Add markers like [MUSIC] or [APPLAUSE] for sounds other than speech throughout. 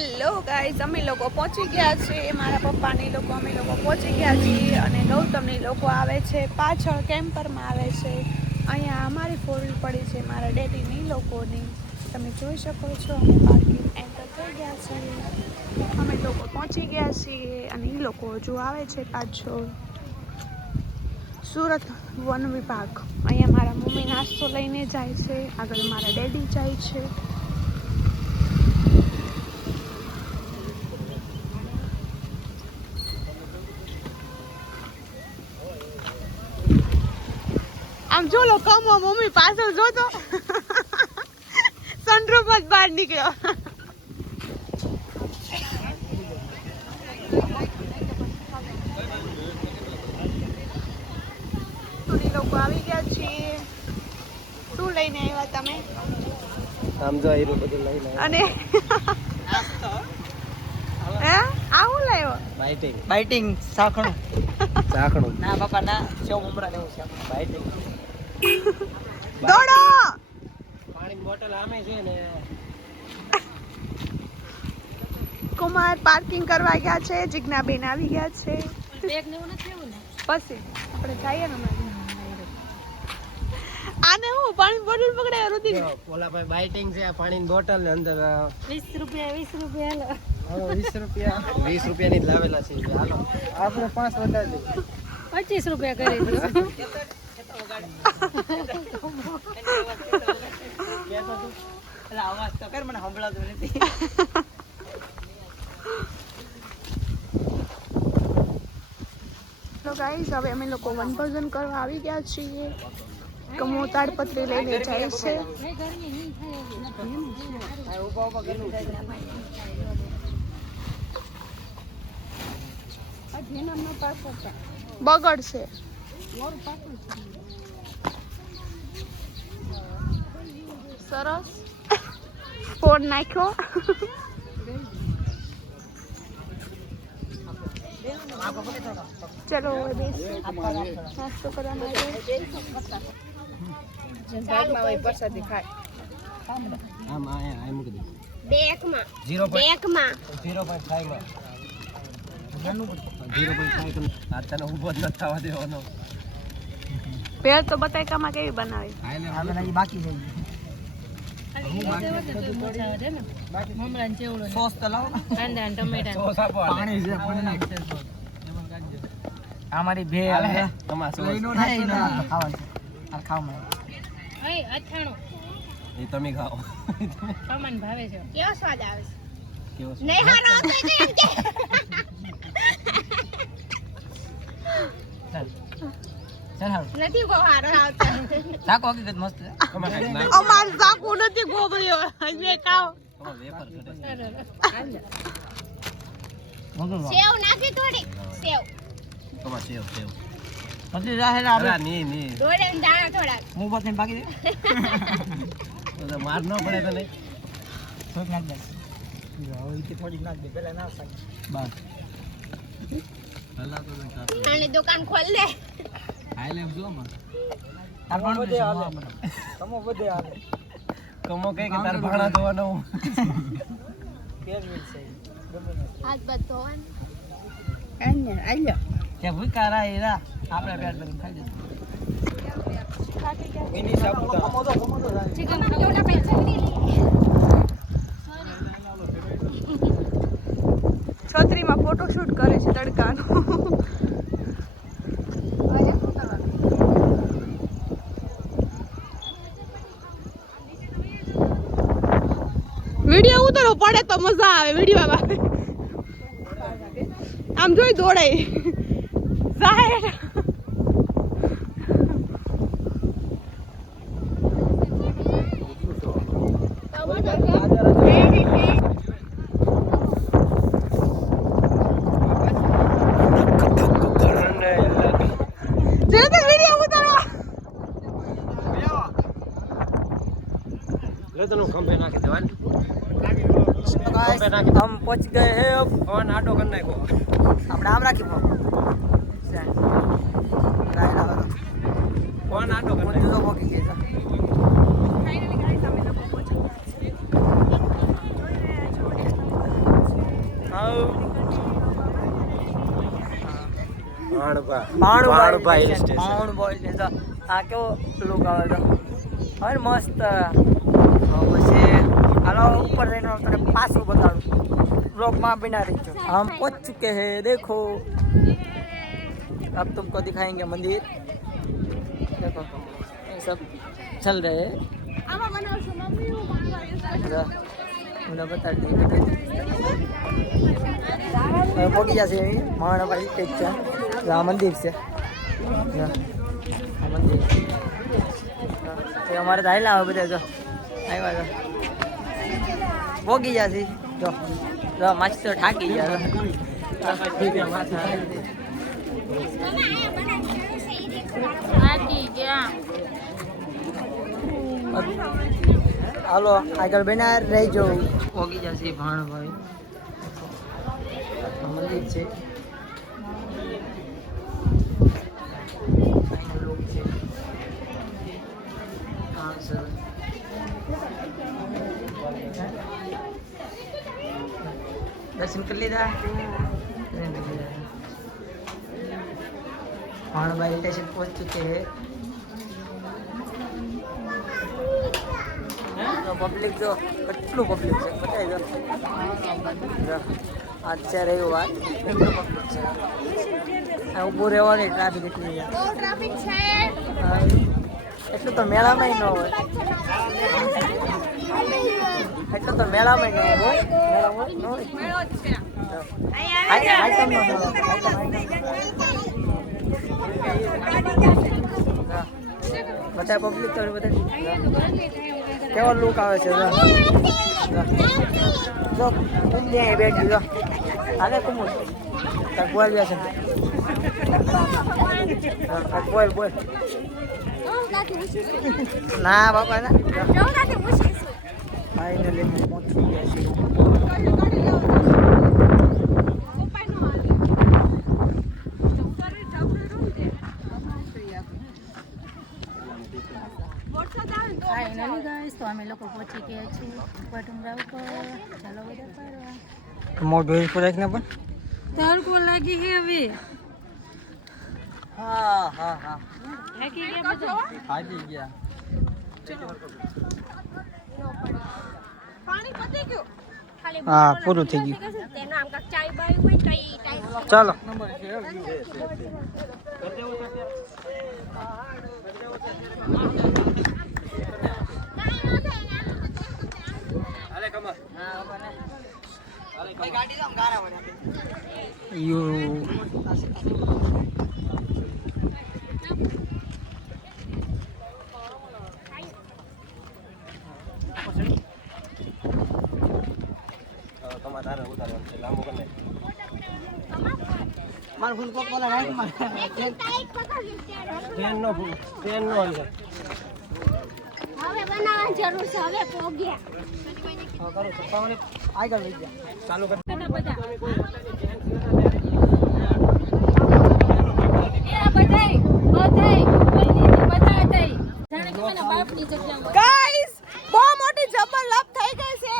Hello guys અમે લોકો પહોંચી ગયા છીએ. મારા પપ્પાની લોકો, અમે લોકો પહોંચી ગયા છીએ અને ગૌતમની લોકો આવે છે. પાછળ કેમ્પરમાં આવે છે. અહીંયા અમારી ફોર વ્હીલ પડી છે મારા ડેડીની લોકોની. તમે જોઈ શકો છો, અમે પાર્કિંગ એન્ટર થઈ ગયા છીએ અમે લોકો પહોંચી ગયા છીએ અને એ લોકો હજુ આવે છે પાછળ સુરત વન વિભાગ. અહીંયા મારા મમ્મી નાસ્તો લઈને જાય છે. આગળ મારા ડેડી જાય છે. આમ કમો મમ્મી પાછળ જોતો સનરૂફ જ બહાર નીકળ્યો. લોકો આવી ગયા છીએ. શું લઈને આવ્યા તમે? આમ જો હીરો બધું લઈને અને હે? આવું લાવ્યો? બાઇટિંગ બાઇટિંગ સાખણું સાખણું ના બાપા ના સેવ મમરા લેવું છે. બાઇટિંગ [LAUGHS] દોડો! પાણીની બોટલ આમે છે ને. કુમાર પાર્કિંગ કરવા ગયા છે જિજ્ઞાબેન આવી ગયા છે. પછી આપણે જઈએ. [LAUGHS] આને હું પાણી બોટલ પકડાય રુધિર? ઓલા ભાઈ બાઇટિંગ છે પાણીની બોટલ ને અંદર અ, વીસ રૂપિયા વીસ રૂપિયા હવે વીસ રૂપિયા. વીસ રૂપિયાની જ લાવેલા છે હાલો. આપણે પાંચ વધારે દઈએ. પચીસ રૂપિયા કરી દો એટલે [LAUGHS] અવાજ તો કર મને સંભળાતું નથી તો ગાઈઝ હવે અમે લોકો વનભોજન કરવા આવી ગયા છીએ કમો તાડપત્રી લઈને જાય છે. બગડશે સરસ ફોન નાખ્યો ચલો હવે બેસીએ. નાસ્તો કરવા માટે આમ આ આ આ મૂકી દે બેકમાં ઝીરો પોઈન્ટ બેકમાં ઝીરો પોઈન્ટ ફાઈવમાં ઝીરો પોઈન્ટ ફાઈવ ચલો નાસ્તો ઊભો જ નથી થવા દેવાનો. ભેળ તો બતાયકામાં કેવી બનાવી. બાકી છે મમરાન ચેવડો સોસ તો લાવો ને. કાંદા અને ટમેટા સોસ આપો હાલે. પાણી છે પાણી નાખ આ મારી ભે ખાવ અથાણું. એ તમે ખાઓ. સામાન ભાવે છે. કેવો સ્વાદ આવે કેવો છે? નહીં હારો નથી બહુ હારો આવતો ચાકો હકીકત મસ્ત છે. આમાં કાંઈક નાખો. અમાર સાકુ નથી ગોબળ્યો મેં ખાવ આમાં વેફર કરે છે. મગર સેવ નાખી થોડી સેવ. આમાં સેવ, સેવ. પછી જાહેર અલા, આપણે. નહીં, નહીં. દોડે દાણા થોડા. હું બસ બાકી દે તો તો માર ન પડે તને. થોડીક નાખ દે. હવે ઈ કે થોડીક નાખ દે. પેલા ના બસ દુકાન ખોલ દે. તાર પણ બધે હાલે. તમો બધે હાલે. કમો કહે કે તાર ભાણા ધોવાનો. હાથ બાદ ધોવાનું. કે ભૂકા રા એ રા આપણે પેટ ભરીને ખાઈ જશું. એની સાબુદાણા ચિકન ખાવું છત્રીમાં ફોટોશૂટ કરે છે તડકાનું. વીડિયો પડે તો મજા આવે વીડિયો આવે. આમ જોઈ દોડાય સાહેબ જે તે વીડિયો ઉતારવા લે તને હું આપણે નાખી હમ પહોંચી ગયે હે અબ. ફોન આટો કરી નાખો આપણે આમ રાખી ફોન ફોન આટો કરી નાખો પહોંચી ગયે પાણુભાઈ પાણુભાઈ આ કેવો લુક આવે છે. હવે મસ્ત. હાલો ઉપર જઈને હું તને પાછું બતાડું બ્લોગમાં બિના રહીજો हम पहुंच चुके हैं देखो अब तुमको दिखाएंगे मंदिर देखो ये सब चल रहे हैं આમાં બનાવશું મમ્મી હું મારવા મને બતાડી હવે પહોંચી જશે અહીં મહારાભાઈ કંઈક છે એટલે આ મંદિર છે જો, આ મંદિર એ અમારે તો હાલ્યા આવે બધા જો આવ્યા પહોંચી જશે જો જો માછી તો ઠાકી ગયા હાલો, આગળ બેના રહેજો. ભોગી જશે ભાણભાઈ. ભાઈ મંદિર છે અહીંનું લોક છે હા સર દર્શન કરી લીધા. ભાણભાઈ સ્ટેશન પહોંચ્યું છે પબ્લિક જો કેટલું પબ્લિક છે બતાવી દો અત્યારે એવું વાત કેટલું પબ્લિક છે? ઊભું રહેવાની ટ્રાફિક એટલી એટલું તો મેળામાં ન હોય. એટલું તો મેળામાં ન હોય. મેળામાં ન મેળો જ છે. બધા પબ્લિક તો બધા કેવો લુક આવે છે જો. કુંડી બેઠી જો. હાલે કાંઈક બોલ બેસે. બોલ બોલ ના બાપા ના. ફાઇનલી ગયા અમે લોકો પહોંચી ગયા છીએ ઉપર ડુંગરા ઉપર. ચાલો બધા ફરવા. મોઢું રાખીને પણ? તડકો લાગી છે હવે? હા હા હા. થાકી ગયા. બધા થઈ ગયું. ચાલો. પતી હા પૂરું થઈ ગયું ચાલો યુ મારું ફૂલ કોક બોલા રાઈટમાં ટ્રેન નો ફૂલ ટ્રેન નો અંદર. હવે બનાવવાની જરૂર છે હવે પોગ્યા. હા કરું છું. આગળ લઈ ગયા. ચાલુ કર બહુ મોટી જબર લપ થઈ ગઈ છે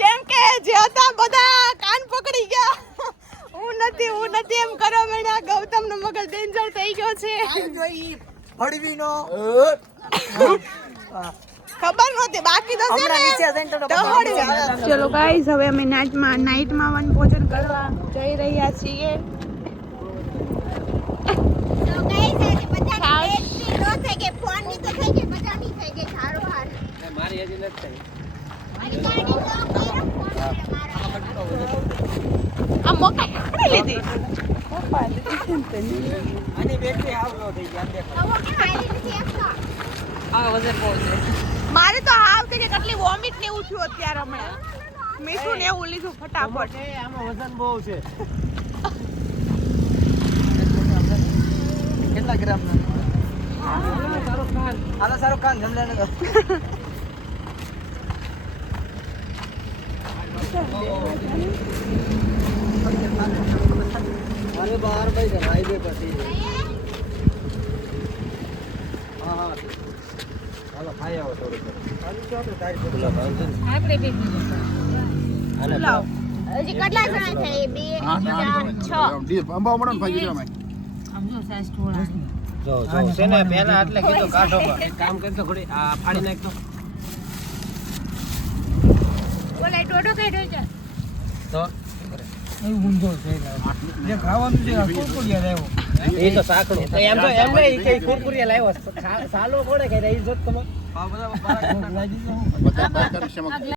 કેમ કે જે હતા બધા કાન પકડી ગયા હું નથી હું નથી એમ કરવા માંડ્યા મગજ ડેન્જર થઈ ગયો છે. હળવીનો. ખબર નહોતી બાકી તો છે ચલો ગાઈસ હવે અમે નાઇટમાં નાઇટમાં વન ભોજન કરવા જઈ રહ્યા છીએ. મારી હજી નથી થઈ. આ મોકા લીધી. મારે તો હાવ કે કેટલી વોમિટ ને એવું થયું અત્યારે હમણાં. મીઠું ને એવું લીધું ફટાફટ. આમાં વજન બહુ છે. [LAUGHS] કેટલા ગ્રામ શાહરુખ ખાન હાલો શાહરુખ ખાન જમલે ને [LAUGHS] અરે બહાર ભાઈ છે હાઈવે પછી. હા હા. હાલો ખાઈ આવો થોડું ચાલુ છે આપણે તારી પેલા ભાવ છે આપણે બે હજી કેટલા જણા છે? બે ચાર છ. ભાઈ જો સાઈઝ થોડા જો જો. સેને પહેલા એટલે કીધો કાઢો પર એક કામ કરતો ઘડી આ ફાડી નાખતો બોલે ટોટો કાઢ્યો છે. તો ઊંધો છે જે ખાવાનું છે કુરકુરિયા લેવો એ તો સાંકડું એમ તો એમ નહીં કે કુરકુરિયા લાવ્યો. સાલો કોણે કહે રહી જોત તમે